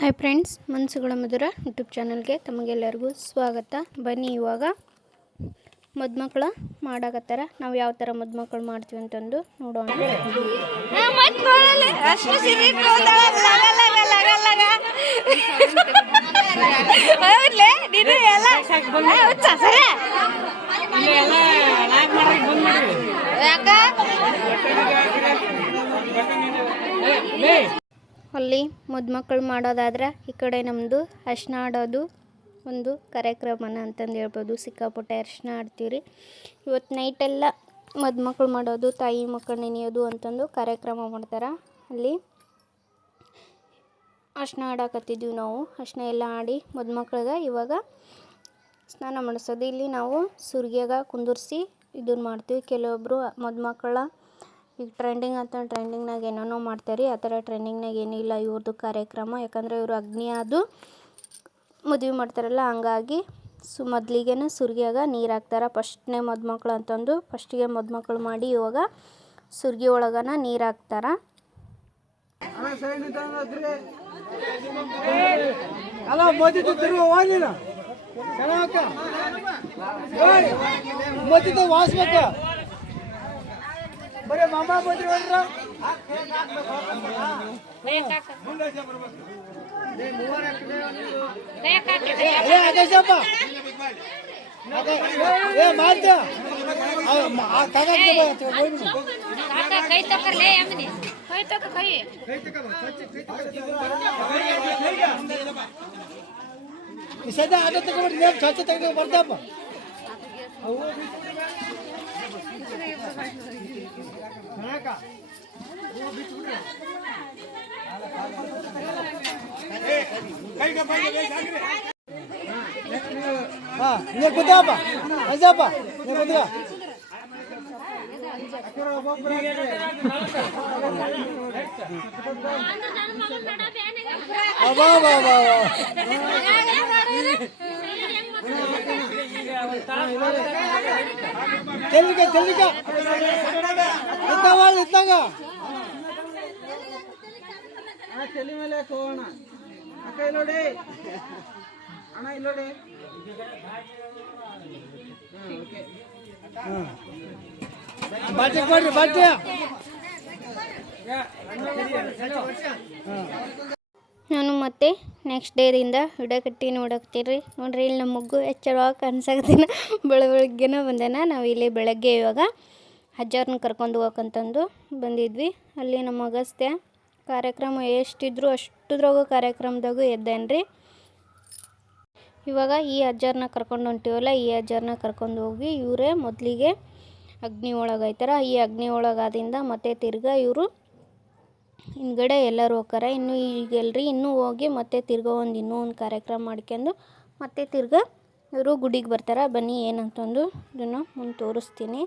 Hi friends, ಮನಸ್ಸುಗಳ ಮಧುರ YouTube ಚಾನಲ್ಗೆ ತಮಗೆಲ್ಲರಿಗೂ ಸ್ವಾಗತ. ಬನ್ನಿ, ಇವಾಗ ಮದುಮಕ್ಕಳು ಮಾಡಾಕತ್ತಾರ. ನಾವು ಯಾವ ಥರ ಮದುಮಕ್ಕಳು ಮಾಡ್ತೀವಿ ಅಂತಂದು ನೋಡೋಣ. ಅಲ್ಲಿ ಮದುಮಕ್ಕಳು ಮಾಡೋದಾದ್ರೆ ಈ ಕಡೆ ನಮ್ಮದು ಅರ್ಶಿನ ಆಡೋದು ಒಂದು ಕಾರ್ಯಕ್ರಮನ ಅಂತಂದು ಹೇಳ್ಬೋದು. ಸಿಕ್ಕಾಪಟ್ಟೆ ಅರ್ಶಿನ ಆಡ್ತೀವಿ ರೀ. ಇವತ್ತು ನೈಟೆಲ್ಲ ಮದುಮಕ್ಕಳು ಮಾಡೋದು, ತಾಯಿ ಮಕ್ಕಳು ನೆನೆಯೋದು ಅಂತಂದು ಕಾರ್ಯಕ್ರಮ ಮಾಡ್ತಾರೆ. ಅಲ್ಲಿ ಅರ್ಶಿನ ಆಡಾಕತ್ತಿದ್ವಿ ನಾವು. ಅರ್ಶಿನ ಎಲ್ಲ ಆಡಿ ಮದುಮಕ್ಕಳಿಗೆ ಇವಾಗ ಸ್ನಾನ ಮಾಡಿಸೋದು. ಇಲ್ಲಿ ನಾವು ಸುರ್ಗಿಯಾಗ ಕುಂದಿರ್ಸಿ ಇದನ್ನು ಮಾಡ್ತೀವಿ. ಕೆಲವೊಬ್ಬರು ಮದುಮಕ್ಕಳ ಈಗ ಟ್ರೆಂಡಿಂಗ್ ಅಂತ ಟ್ರೆಂಡಿಂಗ್ನಾಗ ಏನೇನೋ ಮಾಡ್ತಾರೆ. ಆ ಥರ ಟ್ರೆಂಡಿಂಗ್ನಾಗ ಏನಿಲ್ಲ ಇವ್ರದ್ದು ಕಾರ್ಯಕ್ರಮ. ಯಾಕಂದರೆ ಇವರು ಅಗ್ನಿ ಅದು ಮದುವೆ ಮಾಡ್ತಾರಲ್ಲ, ಹಂಗಾಗಿ ಮೊದಲಿಗೆ ಸುರ್ಗಿಯಾಗ ನೀರು ಹಾಕ್ತಾರೆ. ಫಸ್ಟ್ನೇ ಮದುಮಕ್ಕಳು ಅಂತಂದು ಫಸ್ಟಿಗೆ ಮದುಮಕ್ಕಳು ಮಾಡಿ ಇವಾಗ ಸುರ್ಗಿ ಒಳಗನ ನೀರು ಹಾಕ್ತಾರೆ. ಬರೇ ಮಾಮಾ ಬಂದ್ರಿ ಹೊಂಡ್ರ ಸದ್ಯ ಆಟೋ ತಗೊಂಡ್ರಿ ನೇಮ್ ಸ್ವಚ್ಛ ತೆಗೆದು ಬರ್ದಪ್ಪ. ನೀ ಕುದ್ದಪ್ಪ ಅಂಜಪ್ಪ, ನೀ ಕುದ್ದ ಅಬ್ಬಾ ಬಾ ಬಾ ತೆಲ್ಲಿಗ ತೆಲ್ಲಿಗ ಇದ್ದಾವ ಇದ್ದಾಗ ತಲೆ ಮೇಲೆ ಹೋಗೋಣ. ಅಕ್ಕ ಇಲ್ಲೋಡಿ ಅಣ್ಣ, ಇಲ್ಲೋಡಿ. ಬಾಟ್ಯ ಕೊಡ್ರಿ, ಬಾಟ್ಯ. ನಾನು ಮತ್ತೆ ನೆಕ್ಸ್ಟ್ ಡೇದಿಂದ ಹಿಡಕಟ್ಟಿ ನೋಡಾಕ್ತೀರಿ. ನೋಡ್ರಿ, ಇಲ್ಲಿ ನಮ್ಮ ಮಗು ಎಚ್ಚರವಾಗಿ ಕಾಣಿಸಾಕತ್ತಿನ. ಬೆಳಗ್ಗೆನ ಬಂದೇನ. ನಾವು ಇಲ್ಲಿ ಬೆಳಗ್ಗೆ ಇವಾಗ ಅಜ್ಜಾರನ್ನ ಕರ್ಕೊಂಡು ಹೋಗಕ್ಕಂತಂದು ಬಂದಿದ್ವಿ. ಅಲ್ಲಿ ನಮ್ಮ ಅಗಸ್ತ್ಯ ಕಾರ್ಯಕ್ರಮ ಎಷ್ಟಿದ್ರು ಅಷ್ಟುದ್ರಾಗೂ ಕಾರ್ಯಕ್ರಮದಾಗೂ ಎದ್ದೇನ್ರಿ. ಇವಾಗ ಈ ಅಜ್ಜಾರನ್ನ ಕರ್ಕೊಂಡು ಹೊಂಟಿವಲ್ಲ, ಈ ಅಜ್ಜಾರನ್ನ ಕರ್ಕೊಂಡು ಹೋಗಿ ಇವರೇ ಮೊದಲಿಗೆ ಅಗ್ನಿ ಒಳಗಾಯ್ತಾರ. ಈ ಅಗ್ನಿ ಒಳಗಾದಿಂದ ಮತ್ತೆ ತಿರ್ಗಾ ಇವರು ಹಿಂದ್ಗಡೆ ಎಲ್ಲರೂ ಹೋಗ್ತಾರೆ. ಇನ್ನು ಈಗೆಲ್ರಿ ಇನ್ನೂ ಹೋಗಿ ಮತ್ತೆ ತಿರ್ಗಾ ಇನ್ನೂ ಒಂದು ಕಾರ್ಯಕ್ರಮ ಮಾಡ್ಕೊಂಡು ಮತ್ತೆ ತಿರ್ಗಾ ಇವರು ಗುಡಿಗೆ ಬರ್ತಾರೆ. ಬನ್ನಿ ಏನಂತಂದು ಇದನ್ನು ಮುಂದೆ ತೋರಿಸ್ತೀನಿ.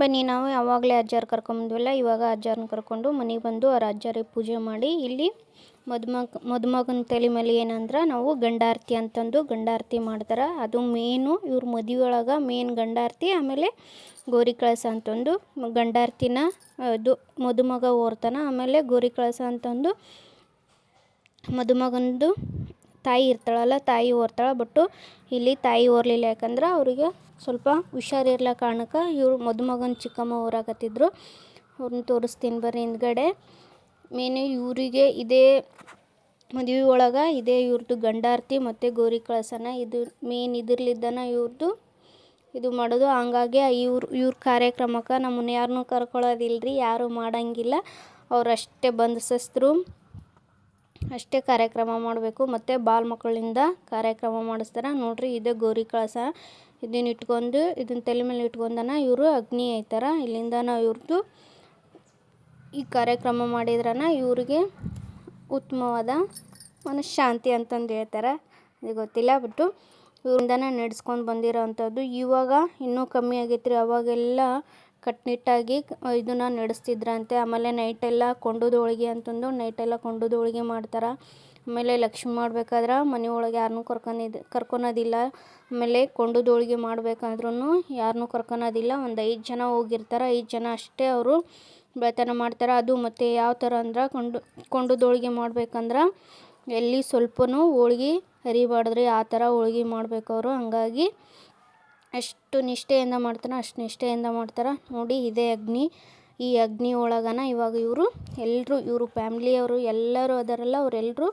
ಬನ್ನಿ, ನಾವು ಯಾವಾಗಲೇ ಅಜ್ಜಾರು ಕರ್ಕೊಂಬಂದ್ವಲ್ಲ, ಇವಾಗ ಅಜ್ಜಾರನ್ನ ಕರ್ಕೊಂಡು ಮನೆಗೆ ಬಂದು ಅವ್ರ ಅಜ್ಜಾರಿಗೆ ಪೂಜೆ ಮಾಡಿ ಇಲ್ಲಿ ಮದುಮಗನ ತಲೆ ಮೇಲೆ ಏನಂದ್ರೆ ನಾವು ಗಂಡಾರತಿ ಅಂತಂದು ಗಂಡಾರತಿ ಮಾಡ್ತಾರೆ. ಅದು ಮೇನು ಇವ್ರ ಮದುವೆ ಒಳಗೆ ಮೇನ್ ಗಂಡಾರತಿ. ಆಮೇಲೆ ಗೋರಿ ಕಳಸ ಅಂತಂದು ಗಂಡಾರತಿನ ಇದು ಮದುಮಗ ಓರ್ತಾನ. ಆಮೇಲೆ ಗೋರಿ ಕಳಸ ಅಂತಂದು ಮದುಮಗಂದು ತಾಯಿ ಇರ್ತಾಳಲ್ಲ, ತಾಯಿ ಓರ್ತಾಳೆ. ಬಟ್ಟು ಇಲ್ಲಿ ತಾಯಿ ಓರ್ಲಿಲ್ಲ, ಯಾಕಂದ್ರೆ ಅವರಿಗೆ ಸ್ವಲ್ಪ ಹುಷಾರಿರ್ಲ ಕಾರಣಕ್ಕೆ ಇವ್ರು ಮದುಮಗನ ಚಿಕ್ಕಮ್ಮ ಓರಾಕತ್ತಿದ್ರು. ಅವ್ರನ್ನ ತೋರಿಸ್ತೀನಿ ಬರ್ರಿ ಹಿಂದ್ಗಡೆ. ಮೇನು ಇವರಿಗೆ ಇದೇ ಮದುವೆ ಒಳಗೆ ಇದೇ ಇವ್ರದ್ದು ಗಂಡಾರತಿ ಮತ್ತು ಗೋರಿ ಕಳಸನ ಇದು ಮೇನ್ ಇದ್ರಲಿದ್ದನ ಇವ್ರದ್ದು ಇದು ಮಾಡೋದು. ಹಂಗಾಗಿ ಇವ್ರ ಕಾರ್ಯಕ್ರಮಕ್ಕೆ ನಮ್ಮನ್ನ ಯಾರನ್ನೂ ಕರ್ಕೊಳ್ಳೋದಿಲ್ಲರಿ, ಯಾರೂ ಮಾಡೋಂಗಿಲ್ಲ. ಅವರಷ್ಟೇ ಬಂಧಿಸಿದ್ರು ಅಷ್ಟೇ ಕಾರ್ಯಕ್ರಮ ಮಾಡಬೇಕು. ಮತ್ತು ಬಾಲ್ ಮಕ್ಕಳಿಂದ ಕಾರ್ಯಕ್ರಮ ಮಾಡಿಸ್ತಾರೆ. ನೋಡ್ರಿ, ಇದೇ ಗೋರಿ ಕಳಸ. ಇದನ್ನ ಇಟ್ಕೊಂಡು ಇದನ್ನ ತಲೆ ಮೇಲೆ ಇಟ್ಕೊಂಡನ ಇವರು ಅಗ್ನಿ ಆಯ್ತಾರ. ಇಲ್ಲಿಂದ ನಾವು ಇವ್ರದ್ದು ಈ ಕಾರ್ಯಕ್ರಮ ಮಾಡಿದ್ರನ ಇವ್ರಿಗೆ ಉತ್ತಮವಾದ ಮನಃಶಾಂತಿ ಅಂತಂದು ಹೇಳ್ತಾರೆ. ಅದು ಗೊತ್ತಿಲ್ಲ, ಬಟ್ಟು ಇವರಿಂದನೇ ನಡೆಸ್ಕೊಂಡು ಬಂದಿರೋ ಅಂಥದ್ದು. ಇವಾಗ ಇನ್ನೂ ಕಮ್ಮಿ ಆಗೈತೆ ರೀ. ಅವಾಗೆಲ್ಲ ಕಟ್ಟುನಿಟ್ಟಾಗಿ ಇದನ್ನು ನಡೆಸ್ತಿದ್ರಂತೆ. ಆಮೇಲೆ ನೈಟೆಲ್ಲ ಕೊಂಡದ ಹೋಳಿಗೆ ಅಂತಂದು ನೈಟೆಲ್ಲ ಕೊಂಡದ ಹೋಳಿಗೆ ಮಾಡ್ತಾರೆ. ಆಮೇಲೆ ಲಕ್ಷ್ಮಿ ಮಾಡ್ಬೇಕಾದ್ರೆ ಮನೆ ಒಳಗೆ ಯಾರನ್ನೂ ಕರ್ಕೊಳೋದಿಲ್ಲ. ಆಮೇಲೆ ಕೊಂಡದ ಹೋಳಿಗೆ ಮಾಡ್ಬೇಕಾದ್ರೂ ಯಾರನ್ನೂ ಕರ್ಕೊಳೋದಿಲ್ಲ. ಒಂದು 5 ಜನ ಹೋಗಿರ್ತಾರೆ, 5 ಜನ ಅಷ್ಟೇ ಅವರು ಬೆಳತನ ಮಾಡ್ತಾರೆ. ಅದು ಮತ್ತು ಯಾವ ಥರ ಅಂದ್ರೆ ಕೊಂಡದ ಹೋಳಿಗೆ ಮಾಡ್ಬೇಕಂದ್ರೆ ಎಲ್ಲಿ ಸ್ವಲ್ಪನೂ ಹೋಳ್ಗೆ ಹರಿಬಾರ್ದ್ರಿ, ಆ ಥರ ಹೋಳ್ಗೆ ಮಾಡ್ಬೇಕು ಅವರು. ಹಂಗಾಗಿ ಎಷ್ಟು ನಿಷ್ಠೆಯಿಂದ ಮಾಡ್ತಾರೆ ಅಷ್ಟು ನಿಷ್ಠೆಯಿಂದ ಮಾಡ್ತಾರೆ. ನೋಡಿ ಇದೇ ಅಗ್ನಿ, ಈ ಅಗ್ನಿ ಒಳಗನ ಇವಾಗ ಇವರು ಫ್ಯಾಮ್ಲಿಯವರು ಎಲ್ಲರೂ ಅದರಲ್ಲ, ಅವರೆಲ್ಲರೂ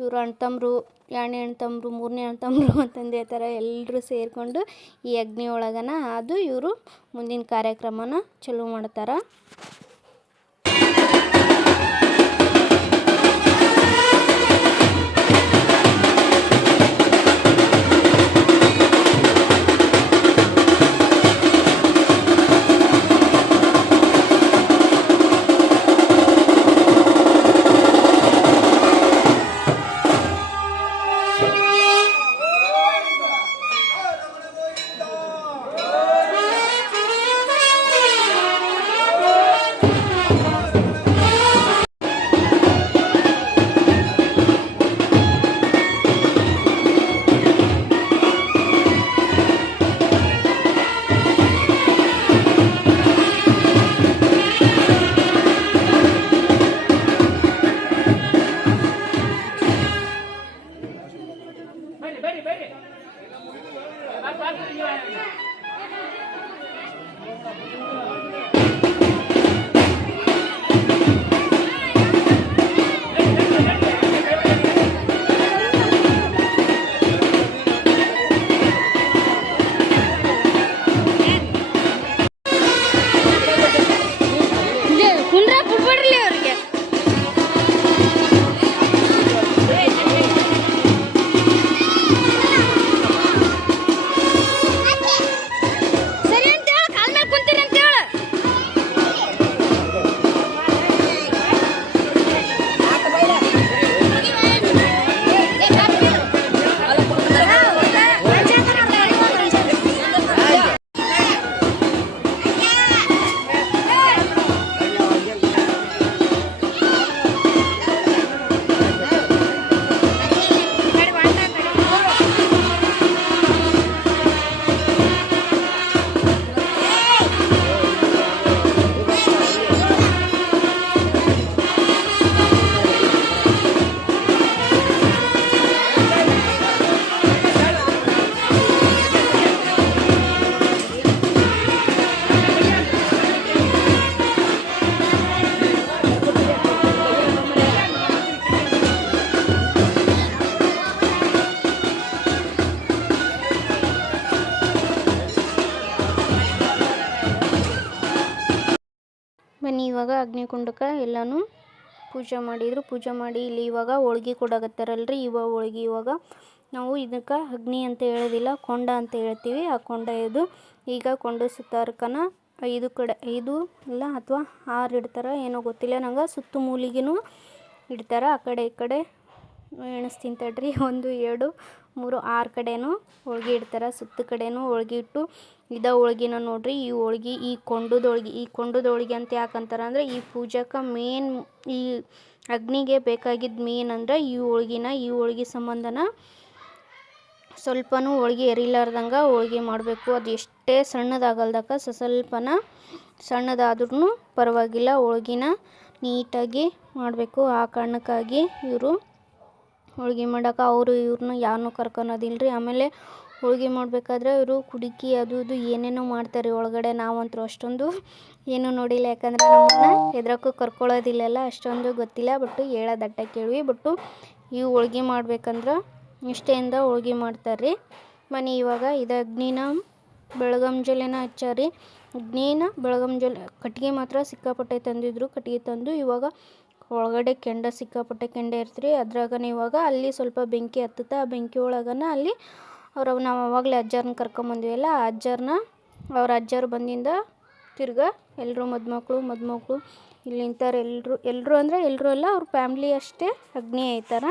ಇವರು ಅಣ್ತಮ್ಮರು, 2ನೇ ಅಣ್ತಮ್ಮರು, 3ನೇ ಅಣ್ತಮ್ಮರು ಅಂತಂದು ಹೇಳ್ತಾರೆ. ಎಲ್ಲರೂ ಸೇರಿಕೊಂಡು ಈ ಅಗ್ನಿ ಒಳಗನ ಅದು ಇವರು ಮುಂದಿನ ಕಾರ್ಯಕ್ರಮನ ಚಾಲೂ ಮಾಡ್ತಾರೆ. ಬನ್ನಿ ಇವಾಗ ಅಗ್ನಿಕುಂಡಕ್ಕೆ ಎಲ್ಲನೂ ಪೂಜೆ ಮಾಡಿದರು. ಪೂಜೆ ಮಾಡಿ ಇಲ್ಲಿ ಇವಾಗ ಹೋಳ್ಗೆ ಕೊಡಾಕತ್ತಾರಲ್ರಿ. ಇವಾಗ ನಾವು ಇದಕ್ಕೆ ಅಗ್ನಿ ಅಂತ ಹೇಳೋದಿಲ್ಲ, ಕೊಂಡ ಅಂತ ಹೇಳ್ತೀವಿ. ಆ ಕೊಂಡ ಇದು ಈಗ ಕೊಂಡ ಸುತ್ತಾರ್ಕನ 5 ಕಡೆ 5 ಇಲ್ಲ ಅಥವಾ 6 ಇಡ್ತಾರೆ, ಏನೋ ಗೊತ್ತಿಲ್ಲ ನಂಗೆ. ಸುತ್ತು ಮೂಲಿಗೆನೂ ಇಡ್ತಾರೆ, ಆ ಕಡೆ ಈ ಕಡೆ ಎಣಿಸ್ತೀನಿ ತಡ್ರಿ. 1 2 3 6 ಕಡೆನೂ ಹೋಳ್ಗೆ ಇಡ್ತಾರೆ. ಸುತ್ತ ಕಡೆನೂ ಹೋಳ್ಗೆ ಇಟ್ಟು ಇದ ಹೋಳ್ಗಿನ ನೋಡ್ರಿ. ಈ ಕೊಂಡದ ಹೋಳ್ಗೆ ಅಂತ ಯಾಕಂತಾರೆ ಅಂದರೆ ಈ ಪೂಜಕ್ಕೆ ಮೇನ್, ಈ ಅಗ್ನಿಗೆ ಬೇಕಾಗಿದ್ದ ಮೇನ್ ಅಂದರೆ ಈ ಹೋಳ್ಗೆ ಸಂಬಂಧನ ಸ್ವಲ್ಪನೂ ಹೋಳ್ಗೆ ಎರಿಲಾರ್ದಂಗೆ ಹೋಳ್ಗೆ ಮಾಡಬೇಕು. ಅದು ಎಷ್ಟೇ ಸಣ್ಣದಾಗಲ್ದಕ್ಕ, ಸ್ವಲ್ಪನ ಸಣ್ಣದಾದ್ರೂ ಪರವಾಗಿಲ್ಲ, ಹೋಳ್ಗಿನ ನೀಟಾಗಿ ಮಾಡಬೇಕು. ಆ ಕಾರಣಕ್ಕಾಗಿ ಇವರು ಹೋಳ್ಗೆ ಮಾಡೋಕೆ ಇವ್ರನ್ನ ಯಾರನ್ನೂ ಕರ್ಕೊಳೋದಿಲ್ಲರಿ. ಆಮೇಲೆ ಹೋಳ್ಗೆ ಮಾಡಬೇಕಾದ್ರೆ ಇವರು ಕುಡುಕಿ ಅದು ಇದು ಏನೇನೋ ಮಾಡ್ತಾರೆ ಒಳಗಡೆ. ನಾವಂತೂ ಅಷ್ಟೊಂದು ಏನೂ ನೋಡಿಲ್ಲ, ಯಾಕಂದರೆ ನಮ್ಮನ್ನ ಎದ್ರಕ್ಕೂ ಕರ್ಕೊಳ್ಳೋದಿಲ್ಲಲ್ಲ, ಅಷ್ಟೊಂದು ಗೊತ್ತಿಲ್ಲ. ಬಟ್ಟು ಹೇಳೋದಟ್ಟ ಕೇಳಿವಿ. ಬಟ್ಟು ಈ ಹೋಳ್ಗೆ ಮಾಡ್ಬೇಕಂದ್ರೆ ನಿಷ್ಠೆಯಿಂದ ಹೋಳ್ಗೆ ಮಾಡ್ತಾರೆ. ಬನ್ನಿ ಇವಾಗ ಇದು ಅಗ್ನಿನ ಬೆಳಗಂಜಲೆನ ಹಚ್ಚಾರಿ. ಅಗ್ನಿನ ಬೆಳಗಂಜಲೆ ಕಟ್ಟಿಗೆ ಮಾತ್ರ ಸಿಕ್ಕಾಪಟ್ಟೆ ತಂದಿದ್ರು. ಕಟ್ಟಿಗೆ ತಂದು ಇವಾಗ ಒಳಗಡೆ ಕೆಂಡ ಸಿಕ್ಕಾಪಟ್ಟೆ ಕೆಂಡ ಇರ್ತೀರಿ. ಅದ್ರಾಗನ ಇವಾಗ ಅಲ್ಲಿ ಸ್ವಲ್ಪ ಬೆಂಕಿ ಹತ್ತುತ್ತೆ. ಆ ಬೆಂಕಿ ಒಳಗನ ಅಲ್ಲಿ ನಾವು ಅವಾಗಲೇ ಅಜ್ಜಾರನ್ನ ಕರ್ಕೊಂಬಂದ್ವಲ್ಲ, ಆ ಅಜ್ಜಾರು ಬಂದಿಂದ ತಿರ್ಗಾ ಎಲ್ಲರೂ ಮದುಮಕ್ಳು ಇಲ್ಲಿ ನಿಂತಾರೆ. ಎಲ್ಲರೂ ಅಂದರೆ ಎಲ್ಲರೂ ಅಲ್ಲ, ಅವ್ರ ಫ್ಯಾಮ್ಲಿ ಅಷ್ಟೇ ಅಗ್ನಿ ಆಯ್ತಾರ.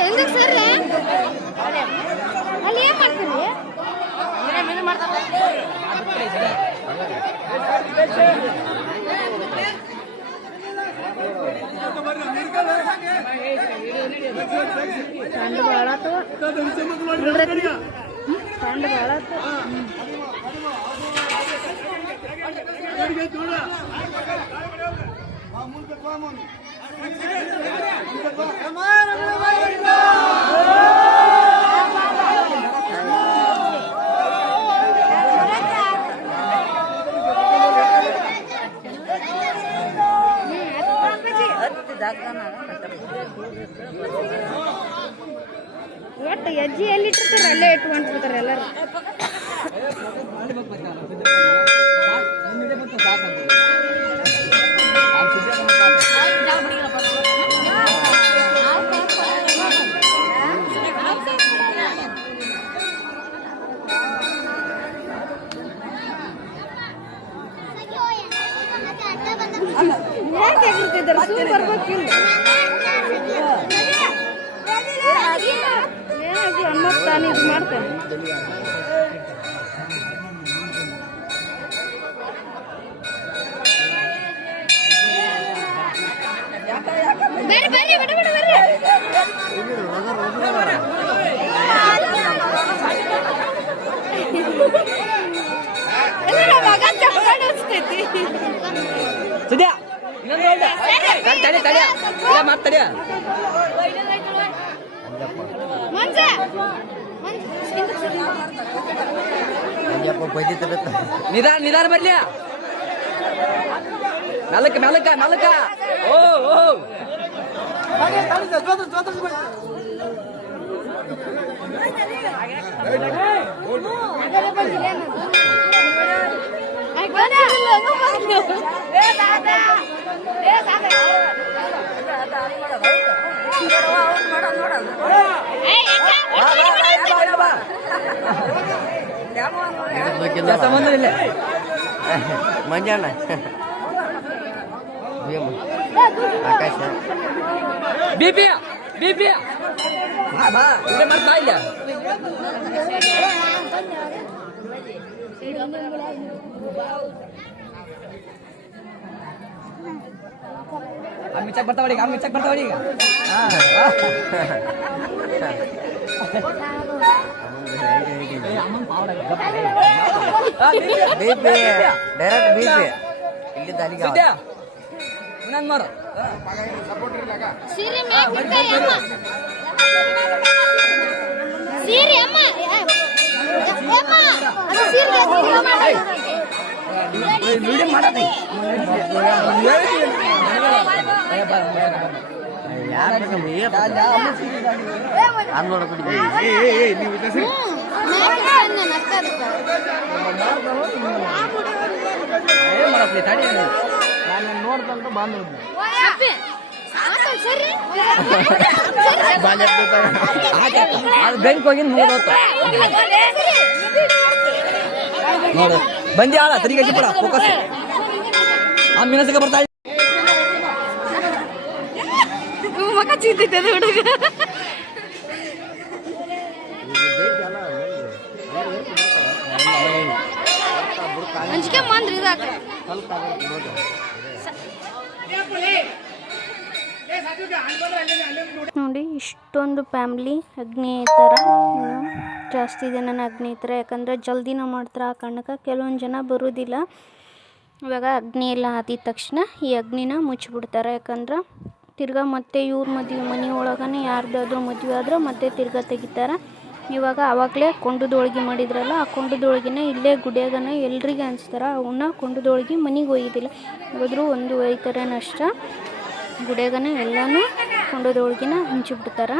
ఎందుకు సరే ಅಲ್ಲಿ ಏನ್ ಮಾಡ್ತೀರಿ ತಂಡ ಭಾಳ ತಂಡ ಭಾಳ ಒಟ್ಟು ಅಜ್ಜಿ ಎಲ್ಲಿ ಇಟ್ಟಿರ್ತಾರೆ ಅಲ್ಲೇ ಇಟ್ಕೊಂಡ್ಬಿಡ್ತಾರೆ ಎಲ್ಲರೂ. ಯಾಕೆ ಆಗಿರ್ತಿದ್ದಾರೆ ಸೂ ಬರ್ಬೇಕಿಲ್ಲ ಏನಾಗಿ ಅಮ್ಮ ತಾನು ಇದು ಮಾಡ್ತೇನೆ. ಬರ್ರಿ ಬರ್ರಿ ಬಿಡ ಬಿಡ ಬರ್ರಿ ಎಲ್ಲ ಮಗ ಚಪ್ಪಡಿ ಹಚ್ತೈತಿ ಸುದ್ಯಾ ತಡಿ ತಡಿ ಮಾತಾಡಿ ನಿಧಾನ ನಿಧಾನ ಬರ್ಲಿ ಮೆಲಕ ಮೆಲಕ ಮೆಲಕ ಓ ಓ ಸಂಬಂಧ ಇಲ್ಲ ಮಂಜಣ್ಣ ಆಕಾಶ ಬಿಪಿ ಬಿಪಿ ಮಾಡ್ತಾ ಇಲ್ಲ ಮಿಚ್ಚಕ್ ಬರ್ತಾವಡಿ ಈಗ ಮಿಚ್ಚಕ್ ಬರ್ತಾವಡಿ ಈಗ ಡೈರೆಕ್ಟ್ ಬೀಪಿ ಇಲ್ಲಿದ್ದ ಅಲ್ಲಿಗೆ ನನ್ ಮಾರ ಸೀರೆ ಸೀರೆ ಅಮ್ಮ ವಿಡಿಯೋ ಮಾಡತ್ತೆ ನೋಡ್ದಂತ ಬಂದ ಅದು ಬೆಂಕ್ ಹೋಗಿ ನೋಡು ಬಂದಿ ಆಳ ತರಿಗೆ ಪಡ ಫೋಕಸ್ ಆ ಮಿನಸಕ್ಕೆ ಬರ್ತಾ ಮಗ ಚೀತೈತೆ ಹುಡುಗ ಅಂಜಿಕೆ ಮಂದ್ರಿ ಇದಾಕ ನೋಡಿ ಇಷ್ಟೊಂದು ಫ್ಯಾಮ್ಲಿ ಅಗ್ನಿತರ ಜಾಸ್ತಿ ಜನನ ಅಗ್ನಿತರ ಯಾಕಂದರೆ ಜಲ್ದಿನ ಮಾಡ್ತಾರೆ ಆ ಕಾರಣಕ್ಕೆ ಕೆಲವೊಂದು ಜನ ಬರೋದಿಲ್ಲ. ಇವಾಗ ಅಗ್ನಿ ಎಲ್ಲ ಆದಿದ ತಕ್ಷಣ ಈ ಅಗ್ನಿನ ಮುಚ್ಚಿಬಿಡ್ತಾರೆ. ಯಾಕಂದ್ರೆ ತಿರ್ಗಾ ಮತ್ತೆ ಇವ್ರ ಮದುವೆ ಮನೆ ಒಳಗನೆ ಯಾರ್ದಾದ್ರೂ ಮದುವೆ ಆದ್ರೆ ಮತ್ತೆ ತಿರ್ಗಾ ತೆಗಿತಾರೆ. ಇವಾಗ ಆವಾಗಲೇ ಕೊಂಡದೊಳಗೆ ಮಾಡಿದ್ರಲ್ಲ ಆ ಕೊಂಡದೊಳಗಿನ ಇಲ್ಲೇ ಗುಡಿಯಾಗನ ಎಲ್ರಿಗೆ ಅನಿಸ್ತಾರೆ. ಅವನ್ನ ಕೊಂಡದೊಳಗೆ ಮನೆಗೆ ಒಯ್ಯೋದಿಲ್ಲ, ಹೋದ್ರೂ ಒಂದು ಒಯ್ತಾರೇನಷ್ಟ. ಗುಡಿಯಾಗನ ಎಲ್ಲನೂ ಕೊಂಡದೊಳಗಿನ ಹಂಚಿಬಿಡ್ತಾರೆ.